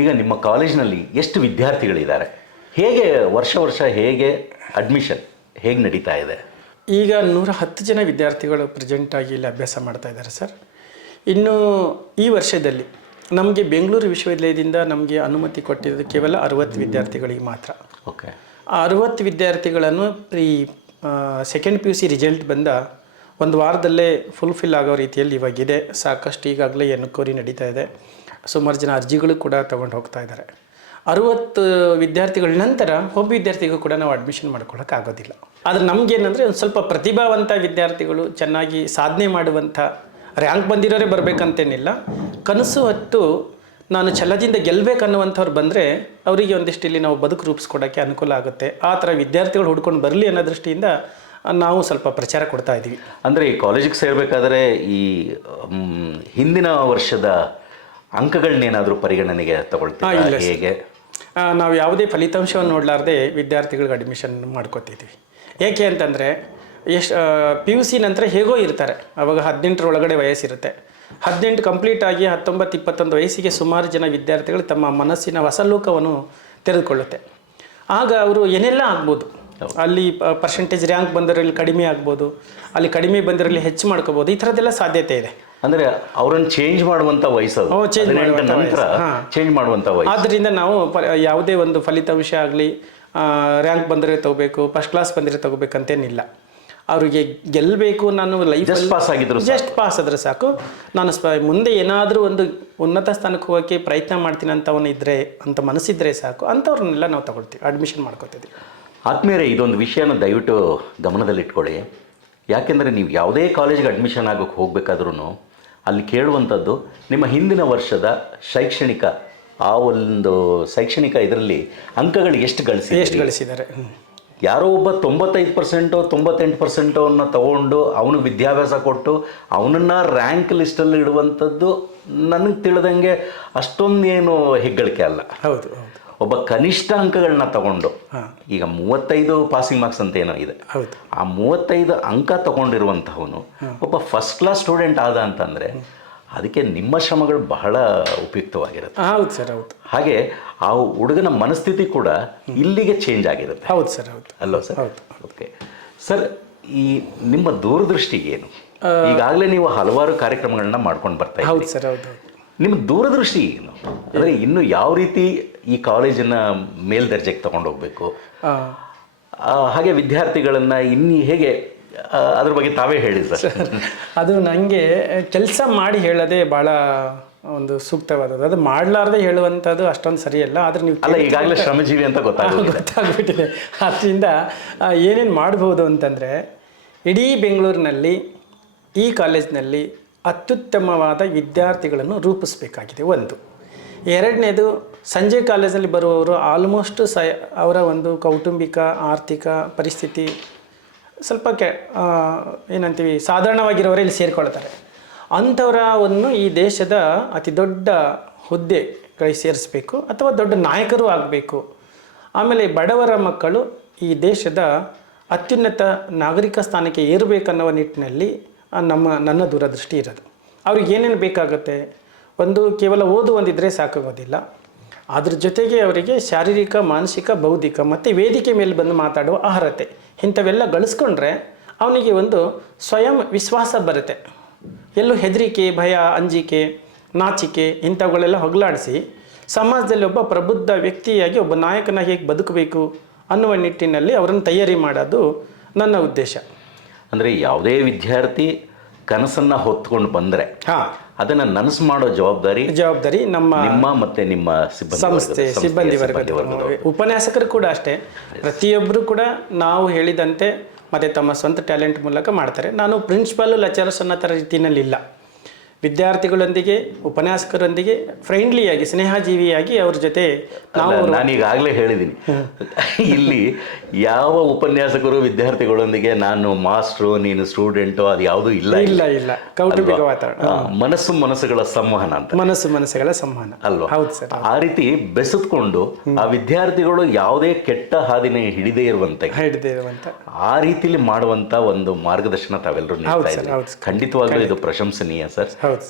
ಈಗ ನಿಮ್ಮ ಕಾಲೇಜಿನಲ್ಲಿ ಎಷ್ಟು ವಿದ್ಯಾರ್ಥಿಗಳಿದ್ದಾರೆ? ಹೇಗೆ ವರ್ಷ ಹೇಗೆ ಅಡ್ಮಿಷನ್ ಹೇಗೆ ನಡೀತಾ ಇದೆ? ಈಗ 110 ಜನ ವಿದ್ಯಾರ್ಥಿಗಳು ಪ್ರೆಸೆಂಟಾಗಿ ಇಲ್ಲಿ ಅಭ್ಯಾಸ ಮಾಡ್ತಾ ಇದ್ದಾರೆ ಸರ್. ಇನ್ನು ಈ ವರ್ಷದಲ್ಲಿ ನಮಗೆ ಬೆಂಗಳೂರು ವಿಶ್ವವಿದ್ಯಾಲಯದಿಂದ ನಮಗೆ ಅನುಮತಿ ಕೊಟ್ಟಿದ್ದು ಕೇವಲ 60 ವಿದ್ಯಾರ್ಥಿಗಳಿಗೆ ಮಾತ್ರ. ಓಕೆ. ಆ 60 ವಿದ್ಯಾರ್ಥಿಗಳನ್ನು ಈ ಸೆಕೆಂಡ್ PUC ರಿಸಲ್ಟ್ ಬಂದ ಒಂದು ವಾರದಲ್ಲೇ ಫುಲ್ಫಿಲ್ ಆಗೋ ರೀತಿಯಲ್ಲಿ ಇವಾಗಿದೆ. ಸಾಕಷ್ಟು ಈಗಾಗಲೇ ಎನ್ಕ್ವೈರಿ ನಡೀತಾ ಇದೆ. ಸುಮಾರು ಜನ ಅರ್ಜಿಗಳು ಕೂಡ ತೊಗೊಂಡು ಹೋಗ್ತಾ ಇದ್ದಾರೆ. 60 ವಿದ್ಯಾರ್ಥಿಗಳ ನಂತರ ಒಬ್ಬ ವಿದ್ಯಾರ್ಥಿಗೂ ಕೂಡ ನಾವು ಅಡ್ಮಿಷನ್ ಮಾಡ್ಕೊಳ್ಳೋಕ್ಕಾಗೋದಿಲ್ಲ. ಆದರೆ ನಮಗೇನಂದರೆ ಒಂದು ಸ್ವಲ್ಪ ಪ್ರತಿಭಾವಂತ ವಿದ್ಯಾರ್ಥಿಗಳು ಚೆನ್ನಾಗಿ ಸಾಧನೆ ಮಾಡುವಂಥ ರ್ಯಾಂಕ್ ಬಂದಿರೋರೇ ಬರಬೇಕಂತೇನಿಲ್ಲ. ಕನಸು ಹೊತ್ತು ನಾನು ಛಲದಿಂದ ಗೆಲ್ಲಬೇಕನ್ನುವಂಥವ್ರು ಬಂದರೆ ಅವರಿಗೆ ಒಂದಿಷ್ಟು ಇಲ್ಲಿ ನಾವು ಬದುಕು ರೂಪಿಸ್ಕೊಡೋಕ್ಕೆ ಅನುಕೂಲ ಆಗುತ್ತೆ. ಆ ಥರ ವಿದ್ಯಾರ್ಥಿಗಳು ಹುಡ್ಕೊಂಡು ಬರಲಿ ಅನ್ನೋ ದೃಷ್ಟಿಯಿಂದ ನಾವು ಸ್ವಲ್ಪ ಪ್ರಚಾರ ಕೊಡ್ತಾ ಇದ್ದೀವಿ. ಅಂದರೆ ಈ ಕಾಲೇಜಿಗೆ ಸೇರಬೇಕಾದ್ರೆ ಈ ಹಿಂದಿನ ವರ್ಷದ ಅಂಕಗಳನ್ನೇನಾದರೂ ಪರಿಗಣನೆಗೆ ತಗೊಳ್ತೀವಿ? ಹೇಗೆ? ನಾವು ಯಾವುದೇ ಫಲಿತಾಂಶವನ್ನು ನೋಡಲಾರ್ದೆ ವಿದ್ಯಾರ್ಥಿಗಳಿಗೆ ಅಡ್ಮಿಷನ್ ಮಾಡ್ಕೋತಿದ್ದೀವಿ. ಏಕೆ ಅಂತಂದರೆ PUC ನಂತರ ಹೇಗೋ ಇರ್ತಾರೆ, ಆವಾಗ 18 ಒಳಗಡೆ ವಯಸ್ಸಿರುತ್ತೆ. 18 ಕಂಪ್ಲೀಟ್ ಆಗಿ 19, 21 ವಯಸ್ಸಿಗೆ ಸುಮಾರು ಜನ ವಿದ್ಯಾರ್ಥಿಗಳು ತಮ್ಮ ಮನಸ್ಸಿನ ಹೊಸ ಲೋಕವನ್ನು ತೆರೆದುಕೊಳ್ಳುತ್ತೆ. ಆಗ ಅವರು ಏನೆಲ್ಲ ಆಗ್ಬೋದು, ಅಲ್ಲಿ ಪರ್ಸೆಂಟೇಜ್ ರ್ಯಾಂಕ್ ಬಂದರಲ್ಲಿ ಕಡಿಮೆ ಆಗ್ಬೋದು, ಅಲ್ಲಿ ಕಡಿಮೆ ಬಂದರಲ್ಲಿ ಹೆಚ್ಚು ಮಾಡ್ಕೋಬೋದು. ಈ ಥರದ್ದೆಲ್ಲ ಸಾಧ್ಯತೆ ಇದೆ. ಅಂದರೆ ಅವರನ್ನು ಚೇಂಜ್ ಮಾಡುವಂಥ ವಯಸ್ಸು, ಚೇಂಜ್ ಮಾಡುವಂಥ ವಯಸ್ಸು. ಆದ್ದರಿಂದ ನಾವು ಯಾವುದೇ ಒಂದು ಫಲಿತಾಂಶ ಆಗಲಿ ರ್ಯಾಂಕ್ ಬಂದರೆ ತಗೋಬೇಕು, ಫಸ್ಟ್ ಕ್ಲಾಸ್ ಬಂದರೆ ತಗೋಬೇಕಂತೇನಿಲ್ಲ. ಅವರಿಗೆ ಗೆಲ್ಲಬೇಕು, ನಾನು ಲೈಫ್ ಜಸ್ಟ್ ಪಾಸ್ ಆದ್ರೆ ಸಾಕು, ನಾನು ಮುಂದೆ ಏನಾದರೂ ಒಂದು ಉನ್ನತ ಸ್ಥಾನಕ್ಕೆ ಹೋಗೋಕ್ಕೆ ಪ್ರಯತ್ನ ಮಾಡ್ತೀನಿ ಅಂತವನು ಇದ್ದರೆ, ಅಂತ ಮನಸ್ಸಿದ್ರೆ ಸಾಕು, ಅಂಥವ್ರನ್ನೆಲ್ಲ ನಾವು ತಗೊಳ್ತೀವಿ, ಅಡ್ಮಿಷನ್ ಮಾಡ್ಕೊತಿದ್ದೀವಿ. ಆದ್ಮೇಲೆ ಇದೊಂದು ವಿಷಯನ ದಯವಿಟ್ಟು ಗಮನದಲ್ಲಿಟ್ಕೊಳ್ಳಿ. ಯಾಕೆಂದರೆ ನೀವು ಯಾವುದೇ ಕಾಲೇಜಿಗೆ ಅಡ್ಮಿಷನ್ ಆಗೋಕ್ಕೆ ಹೋಗಬೇಕಾದ್ರೂ ಅಲ್ಲಿ ಕೇಳುವಂಥದ್ದು ನಿಮ್ಮ ಹಿಂದಿನ ವರ್ಷದ ಶೈಕ್ಷಣಿಕ ಆ ಒಂದು ಶೈಕ್ಷಣಿಕ ಇದರಲ್ಲಿ ಅಂಕಗಳು ಎಷ್ಟು ಗಳಿಸಿದ್ದಾರೆ. ಯಾರೋ ಒಬ್ಬ 95%, 98% ತಗೊಂಡು ಅವನು ವಿದ್ಯಾಭ್ಯಾಸ ಕೊಟ್ಟು ಅವನನ್ನು ರ್ಯಾಂಕ್ ಲಿಸ್ಟಲ್ಲಿ ಇಡುವಂಥದ್ದು ನನಗೆ ತಿಳಿದಂಗೆ ಅಷ್ಟೊಂದೇನು ಹೆಗ್ಗಳಿಕೆ ಅಲ್ಲ. ಹೌದು. ಒಬ್ಬ ಕನಿಷ್ಠ ಅಂಕಗಳನ್ನ ತಗೊಂಡು, ಈಗ 35 ಪಾಸಿಂಗ್ ಮಾರ್ಕ್ಸ್ ಅಂತ ಏನೋ ಇದೆ, ಆ 35 ಅಂಕ ತಗೊಂಡಿರುವಂಥವನು ಒಬ್ಬ ಫಸ್ಟ್ ಕ್ಲಾಸ್ ಸ್ಟೂಡೆಂಟ್ ಆದ ಅಂತಂದರೆ ಅದಕ್ಕೆ ನಿಮ್ಮ ಶ್ರಮಗಳು ಬಹಳ ಉಪಯುಕ್ತವಾಗಿರುತ್ತೆ. ಹೌದು ಸರ್, ಹೌದು. ಹಾಗೆ ಆ ಹುಡುಗನ ಮನಸ್ಥಿತಿ ಕೂಡ ಇಲ್ಲಿಗೆ ಚೇಂಜ್ ಆಗಿರುತ್ತೆ. ಹೌದು ಸರ್, ಹೌದು. ಅಲ್ವಾ ಸರ್? ಹೌದು. ಓಕೆ ಸರ್, ಈ ನಿಮ್ಮ ದೂರದೃಷ್ಟಿ ಏನು? ಈಗಾಗಲೇ ನೀವು ಹಲವಾರು ಕಾರ್ಯಕ್ರಮಗಳನ್ನ ಮಾಡ್ಕೊಂಡು ಬರ್ತಾ ಇದ್ದೀರಿ. ಹೌದು ಸರ್, ಹೌದು. ನಿಮ್ಮ ದೂರದೃಷ್ಟಿ ಏನು? ಅಂದರೆ ಇನ್ನು ಯಾವ ರೀತಿ ಈ ಕಾಲೇಜನ್ನು ಮೇಲ್ದರ್ಜೆಗೆ ತಗೊಂಡು ಹೋಗಬೇಕು, ಹಾಗೆ ವಿದ್ಯಾರ್ಥಿಗಳನ್ನು ಇನ್ನು ಹೇಗೆ, ಅದ್ರ ಬಗ್ಗೆ ತಾವೇ ಹೇಳಿ ಸರ್. ಅದು ನನಗೆ ಕೆಲಸ ಮಾಡಿ ಹೇಳೋದೇ ಭಾಳ ಒಂದು ಸೂಕ್ತವಾದದ್ದು. ಅದು ಮಾಡಲಾರ್ದೆ ಹೇಳುವಂಥದ್ದು ಅಷ್ಟೊಂದು ಸರಿಯಲ್ಲ. ಆದರೆ ನೀವು ಈಗಾಗಲೇ ಶ್ರಮಜೀವಿ ಅಂತ ಗೊತ್ತಾಗ್ಬಿಟ್ಟಿದೆ. ಅದರಿಂದ ಏನೇನು ಮಾಡ್ಬೋದು ಅಂತಂದರೆ, ಇಡೀ ಬೆಂಗಳೂರಿನಲ್ಲಿ ಈ ಕಾಲೇಜಿನಲ್ಲಿ ಅತ್ಯುತ್ತಮವಾದ ವಿದ್ಯಾರ್ಥಿಗಳನ್ನು ರೂಪಿಸಬೇಕಾಗಿದೆ ಒಂದು. ಎರಡನೇದು, ಸಂಜೆ ಕಾಲೇಜಲ್ಲಿ ಬರುವವರು ಆಲ್ಮೋಸ್ಟ್ ಅವರ ಒಂದು ಕೌಟುಂಬಿಕ ಆರ್ಥಿಕ ಪರಿಸ್ಥಿತಿ ಸ್ವಲ್ಪ ಏನಂತೀವಿ ಸಾಧಾರಣವಾಗಿರೋರೇ ಇಲ್ಲಿ ಸೇರಿಕೊಳ್ತಾರೆ. ಅಂಥವರವನ್ನು ಈ ದೇಶದ ಅತಿ ದೊಡ್ಡ ಹುದ್ದೆಗಳಿಗೆ ಸೇರಿಸಬೇಕು ಅಥವಾ ದೊಡ್ಡ ನಾಯಕರು ಆಗಬೇಕು. ಆಮೇಲೆ ಬಡವರ ಮಕ್ಕಳು ಈ ದೇಶದ ಅತ್ಯುನ್ನತ ನಾಗರಿಕ ಸ್ಥಾನಕ್ಕೆ ಏರಬೇಕನ್ನುವ ನಿಟ್ಟಿನಲ್ಲಿ ನನ್ನ ದೂರದೃಷ್ಟಿ ಇರೋದು. ಅವ್ರಿಗೆ ಏನೇನು ಬೇಕಾಗುತ್ತೆ, ಒಂದು ಕೇವಲ ಒಂದಿದ್ರೆ ಸಾಕಾಗೋದಿಲ್ಲ. ಅದ್ರ ಜೊತೆಗೆ ಅವರಿಗೆ ಶಾರೀರಿಕ, ಮಾನಸಿಕ, ಬೌದ್ಧಿಕ ಮತ್ತು ವೇದಿಕೆ ಮೇಲೆ ಬಂದು ಮಾತಾಡುವ ಅರ್ಹತೆ, ಇಂಥವೆಲ್ಲ ಗಳಿಸ್ಕೊಂಡ್ರೆ ಅವನಿಗೆ ಒಂದು ಸ್ವಯಂ ವಿಶ್ವಾಸ ಬರುತ್ತೆ. ಎಲ್ಲೂ ಹೆದರಿಕೆ, ಭಯ, ಅಂಜಿಕೆ, ನಾಚಿಕೆ ಇಂಥವುಗಳೆಲ್ಲ ಹೊಗಲಾಡಿಸಿ ಸಮಾಜದಲ್ಲಿ ಒಬ್ಬ ಪ್ರಬುದ್ಧ ವ್ಯಕ್ತಿಯಾಗಿ ಒಬ್ಬ ನಾಯಕನಾಗಿ ಹೇಗೆ ಬದುಕಬೇಕು ಅನ್ನುವ ನಿಟ್ಟಿನಲ್ಲಿ ಅವರನ್ನು ತಯಾರಿ ಮಾಡೋದು ನನ್ನ ಉದ್ದೇಶ. ಅಂದರೆ ಯಾವುದೇ ವಿದ್ಯಾರ್ಥಿ ಕನಸನ್ನು ಹೊತ್ಕೊಂಡು ಬಂದರೆ ಅದನ್ನು ನನಸು ಮಾಡೋ ಜವಾಬ್ದಾರಿ ನಿಮ್ಮ ಮತ್ತು ನಿಮ್ಮ ಸಿಬ್ಬಂದಿ ವರ್ಗದ ಉಪನ್ಯಾಸಕರು ಕೂಡ ಅಷ್ಟೇ. ಪ್ರತಿಯೊಬ್ಬರು ಕೂಡ ನಾವು ಹೇಳಿದಂತೆ ಮತ್ತು ತಮ್ಮ ಸ್ವಂತ ಟ್ಯಾಲೆಂಟ್ ಮೂಲಕ ಮಾಡ್ತಾರೆ. ನಾನು ಪ್ರಿನ್ಸಿಪಾಲು ಲೆಕ್ಚರರ್ಸ್ ಅನ್ನೋ ಥರ ರೀತಿಯಲ್ಲಿಲ್ಲ. ವಿದ್ಯಾರ್ಥಿಗಳೊಂದಿಗೆ, ಉಪನ್ಯಾಸಕರೊಂದಿಗೆ ಫ್ರೆಂಡ್ಲಿಯಾಗಿ, ಸ್ನೇಹಜೀವಿಯಾಗಿ ಅವ್ರ ಜೊತೆ ನಾನೀಗಾಗಲೇ ಹೇಳಿದ್ದೀನಿ, ಇಲ್ಲಿ ಯಾವ ಉಪನ್ಯಾಸಕರು ವಿದ್ಯಾರ್ಥಿಗಳೊಂದಿಗೆ ನಾನು ಮಾಸ್ಟ್ರು ನೀನು ಸ್ಟೂಡೆಂಟು ಅದು ಯಾವುದೂ ಇಲ್ಲ. ಕೌಟುಂಬಿಕ ವಾತಾವರಣ, ಮನಸ್ಸುಗಳ ಸಂವಹನ ಅಂತ, ಮನಸ್ಸುಗಳ ಸಂವಹನ ಅಲ್ವಾ? ಹೌದು ಸರ್. ಆ ರೀತಿ ಬೆಸೆದುಕೊಂಡು ಆ ವಿದ್ಯಾರ್ಥಿಗಳು ಯಾವುದೇ ಕೆಟ್ಟ ಹಾದಿನ ಹಿಡಿದೇ ಇರುವಂತೆ ಆ ರೀತಿಲಿ ಮಾಡುವಂತ ಒಂದು ಮಾರ್ಗದರ್ಶನ ತಾವೆಲ್ಲರೂ ನೀಡ್ತಾ ಇದ್ದೀರಿ. ಖಂಡಿತವಾಗ್ಲೂ ಇದು ಪ್ರಶಂಸನೀಯ ಸರ್.